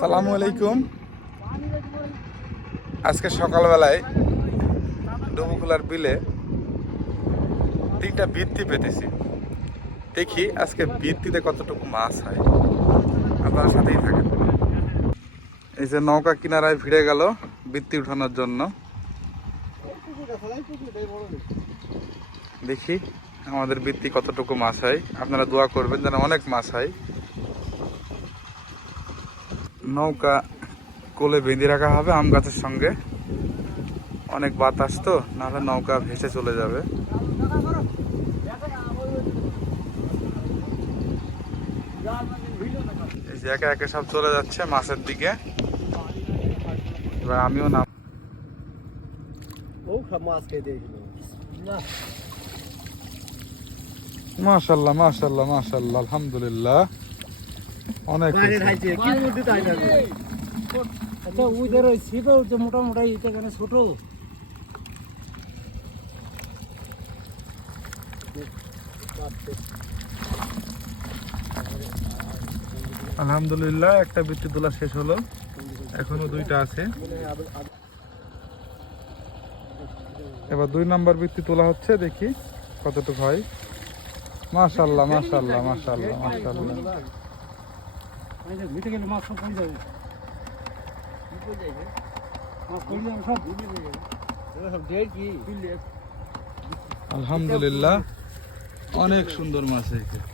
আসসালামু আলাইকুম। আজকে সকালবেলায় ডুবুকুলার বিলে 3টা বৃত্তি পেতেছি। দেখি আজকে বৃত্তিতে কতটুকু মাছ হয়, আপনার সাথেই থাকেন। এই যে নৌকা কিনারায় ভিড়ে গেল বৃত্তি উঠানোর জন্য। দেখি আমাদের বৃত্তি কতটুকু মাছ হয়, আপনারা দোয়া করবেন যেন অনেক মাছ হয়। নৌকা কোলে বেঁধে রাখা হবে আম গাছের সঙ্গে, অনেক বাতাস তো, নাহলে নৌকা ভেসে চলে যাবে। এই যে একে একে সব চলে যাচ্ছে মাছের দিকে। এবার আমিও নাম মাশাআল্লাহ মাশাআল্লাহ মাশাআল্লাহ, আলহামদুলিল্লাহ অনেক আচ্ছা ওইদের ওই ছিল যে মোটা মোটা এটা কেন ছোট আলহামদুলিল্লাহ একটা বৃত্তি তোলা শেষ হলো, এখনো 2টা আছে। এবার 2 নম্বর বৃত্তি তোলা হচ্ছে, দেখি কতটুকু হয়। মাশাআল্লাহ মাশাআল্লাহ মাশাআল্লাহ মাশাআল্লাহ। মিটে গেলে মাছ সব পড়ে যাবে, মাছ পড়ে যাবে সব আলহামদুলিল্লাহ অনেক সুন্দর মাছ এখানে।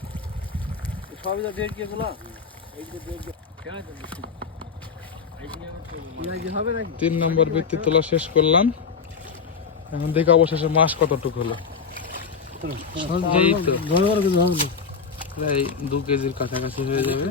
সবই তো 1.5 কেজি না, 3 নম্বর বৃত্তি তোলা শেষ করলাম। এখন দেখি অবশেষে মাছ কতটুকু হলো। এই তো প্রায় 2 কেজির কাছাকাছি হয়ে যাবে।